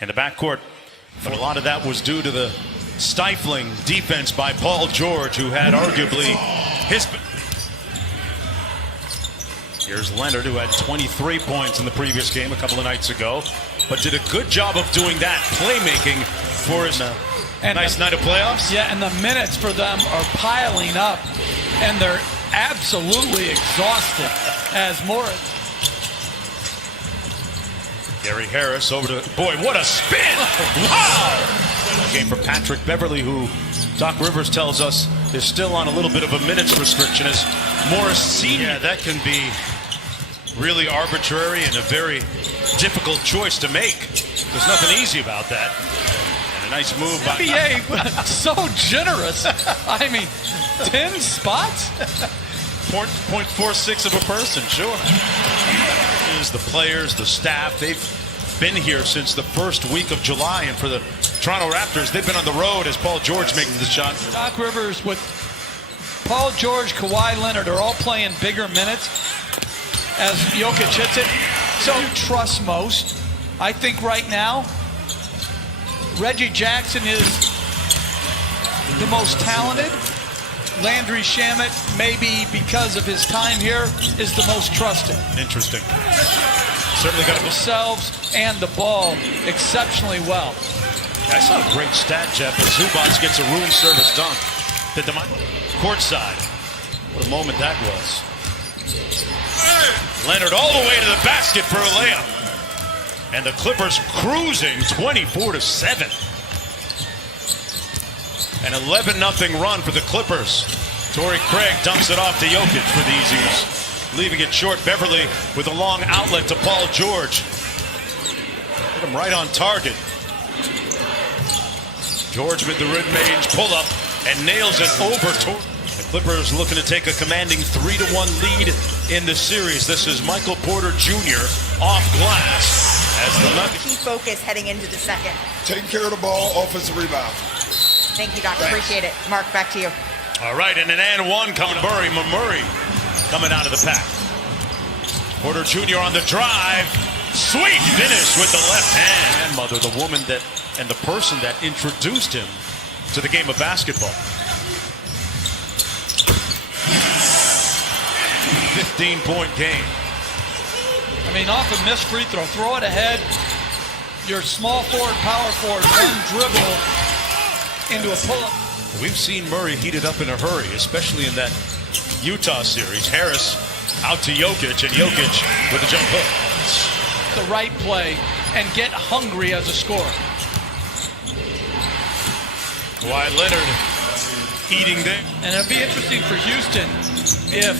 in the backcourt. But a lot of that was due to the stifling defense by Paul George, who had arguably his... Here's Leonard, who had 23 points in the previous game a couple of nights ago, but did a good job of doing that, playmaking for his nice night of playoffs. Yeah, and the minutes for them are piling up, and they're absolutely exhausted as Morris. Gary Harris over to, boy, what a spin! Wow! Game for Patrick Beverly, who Doc Rivers tells us is still on a little bit of a minutes restriction as Morris Sr. Yeah, that can be really arbitrary and a very difficult choice to make. There's nothing easy about that. And a nice move by NBA, so generous. I mean, 10 spots? 0.46 of a person, sure. Is the players, the staff, they've been here since the first week of July, and for the Toronto Raptors, they've been on the road as Paul George making the shot. Doc Rivers with Paul George, Kawhi Leonard are all playing bigger minutes as Jokic hits it. So you trust most. I think right now, Reggie Jackson is the most talented. Landry Shamet, maybe because of his time here, is the most trusted. Interesting. Certainly got themselves and the ball exceptionally well. I saw a great stat, Jeff, as Zubac gets a room service dunk. Courtside. What a moment that was. Leonard all the way to the basket for a layup. And the Clippers cruising 24-7. An 11-0 run for the Clippers. Torrey Craig dumps it off to Jokic for the easy one. Leaving it short. Beverly with a long outlet to Paul George. Put him right on target. George with the mid-range pull-up and nails it over Torrey. The Clippers looking to take a commanding 3-1 lead in the series. This is Michael Porter Jr. off glass as the Nuggets. Key focus heading into the second. Taking care of the ball, offensive rebound. Thank you, Doc. Appreciate it. Mark, back to you. All right, and an and one coming to Murray coming out of the pack. Porter Jr. on the drive. Sweet finish with the left hand. Grandmother, the woman that and the person that introduced him to the game of basketball. 15-point game. I mean, off a missed free throw, throw it ahead. Your small forward, power forward, one dribble into a pull-up. We've seen Murray heated up in a hurry, especially in that Utah series. Harris out to Jokic, and Jokic with a jump hook. The right play and get hungry as a scorer. Kawhi Leonard eating there. And it'll be interesting for Houston if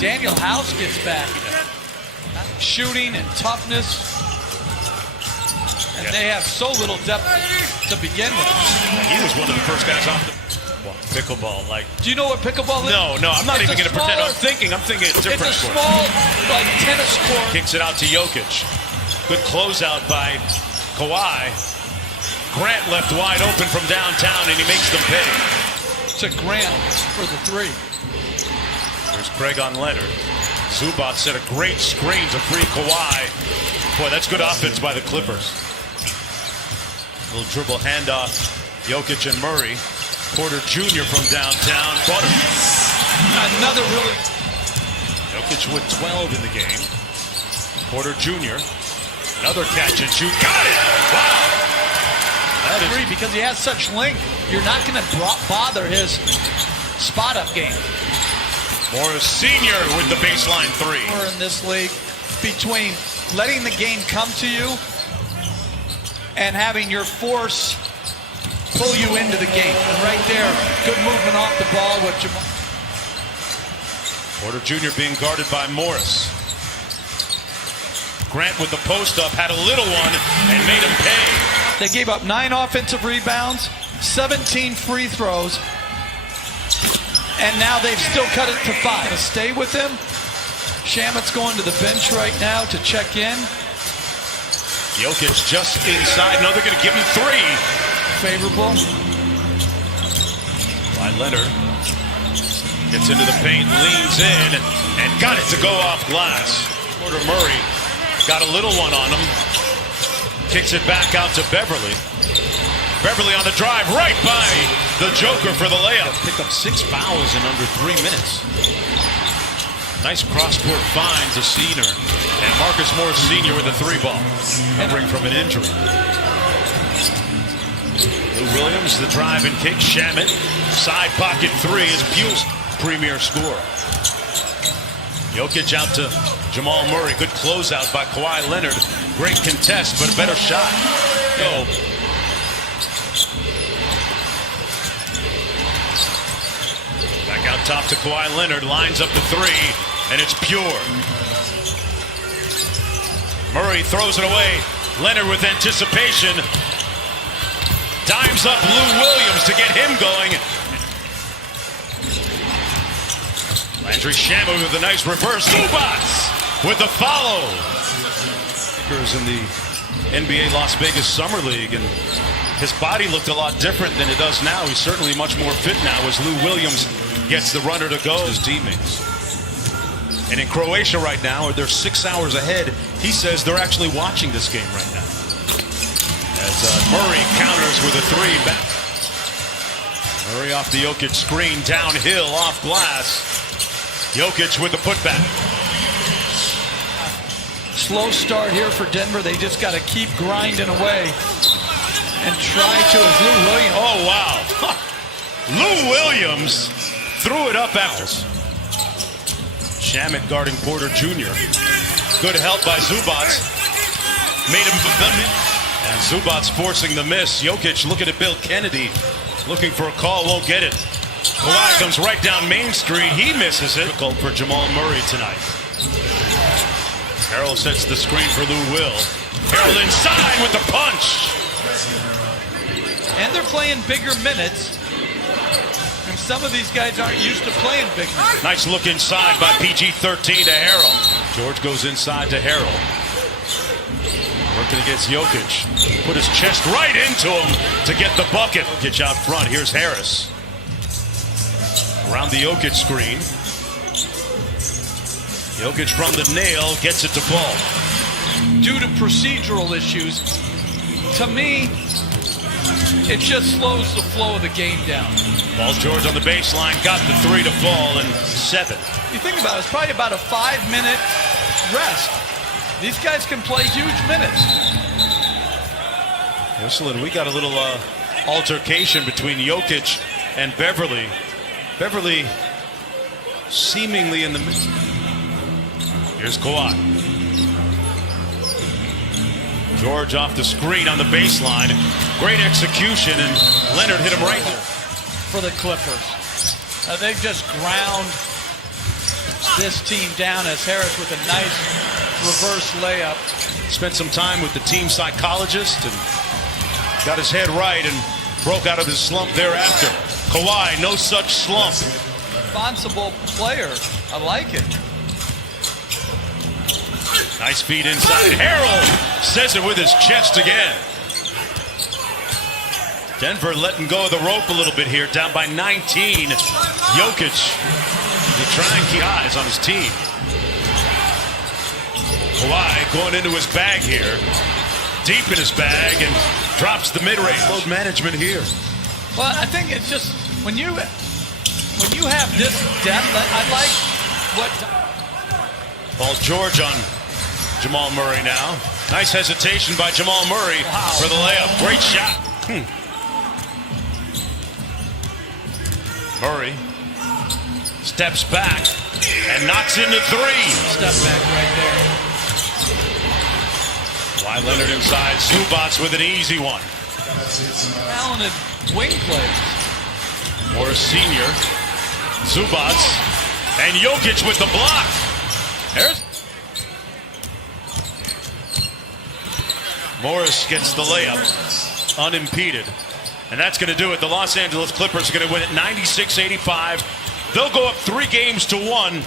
Daniel House gets back. Shooting and toughness. And they have so little depth to begin with. He was one of the first guys off the pickleball. Like, do you know what pickleball is? No, I'm not even going to pretend. I'm thinking it's different. It's a small, like, tennis court. Kicks it out to Jokic. Good closeout by Kawhi. Grant left wide open from downtown, and he makes them pay. To Grant for the three. There's Craig on Leonard. Zubac set a great screen to free Kawhi. Boy, that's good offense by the Clippers. Little dribble handoff. Jokic and Murray. Porter Jr. from downtown. Another really... Jokic with 12 in the game. Porter Jr. Another catch and shoot. Got it! Wow! That is three because he has such length. You're not going to bother his spot-up game. Morris Sr. with the baseline three. We're in this league between letting the game come to you and having your force pull you into the game. And right there, good movement off the ball with Jamal. Porter Jr. being guarded by Morris. Grant with the post up, had a little one and made him pay. They gave up 9 offensive rebounds, 17 free throws, and now they've still cut it to 5. To stay with him, Shamet's going to the bench right now to check in. Jokic just inside. No, they're going to give him 3. Favorable. By Leonard. Gets into the paint, leans in, and got it to go off glass. Porter Murray got a little one on him. kicks it back out to Beverly. Beverly on the drive, right by the Joker for the layup. Picked up 6 fouls in under 3 minutes. Nice cross-court find to Senior. And Marcus Morris Sr. with a 3-ball. Recovering from an injury. Lou Williams, the drive and kick. Shamet, side pocket 3 is Buell's premier score. Jokic out to Jamal Murray. Good closeout by Kawhi Leonard. Great contest, but a better shot. Go. Back out top to Kawhi Leonard. Lines up the 3, and it's pure. Murray throws it away. Leonard with anticipation. Dimes up Lou Williams to get him going. Landry Shamet with a nice reverse. Zubats with the follow. In the NBA Las Vegas Summer League, and his body looked a lot different than it does now. He's certainly much more fit now as Lou Williams gets the runner to go. His teammates. And in Croatia right now, they're 6 hours ahead. He says they're actually watching this game right now. As Murray counters with a 3 back. Murray off the Jokic screen, downhill, off glass. Jokic with the putback. Slow start here for Denver. They just got to keep grinding away and try to. As Lou Williams. Oh, wow. Lou Williams threw it up out. Shamet guarding Porter Jr. Good help by Zubats. Made him. And Zubats forcing the miss. Jokic looking at Bill Kennedy. Looking for a call, won't get it. Kawhi comes right down Main Street. He misses it. Difficult for Jamal Murray tonight. Harrell sets the screen for Lou Will. Harrell inside with the punch. And they're playing bigger minutes. And some of these guys aren't used to playing big minutes. Nice look inside by PG-13 to Harrell. George goes inside to Harrell. Working against Jokic. Put his chest right into him to get the bucket. Jokic out front. Here's Harris. Around the Jokic screen. Jokic from the nail gets it to Paul. Due to procedural issues, to me, it just slows the flow of the game down. Paul George on the baseline, got the 3 to fall in 7. You think about it, it's probably about a 5-minute rest. These guys can play huge minutes. Listen, we got a little altercation between Jokic and Beverly. Beverly seemingly in the midst. Here's Kawhi. George off the screen on the baseline. Great execution, and Leonard hit him right there. For the Clippers. They just ground this team down as Harris with a nice reverse layup. Spent some time with the team psychologist and got his head right and broke out of his slump thereafter. Kawhi, no such slump. Responsible player. I like it. Nice feed inside. Harrell says it with his chest again. Denver letting go of the rope a little bit here, down by 19. Jokic, he trying to keep eyes on his team. Kawhi going into his bag here, deep in his bag, and drops the mid-range. Load management here. Well, I think it's just when you have this depth, I like what Paul George on Jamal Murray now. Nice hesitation by Jamal Murray for the layup. Great shot. Murray steps back and knocks into 3. Step back right there. Kawhi Leonard inside. Zubats with an easy one. Talented wing plays. Morris Sr. Zubats. And Jokic with the block. There's Morris gets the layup unimpeded. And that's going to do it. The Los Angeles Clippers are going to win it 96-85. They'll go up 3 games to 1.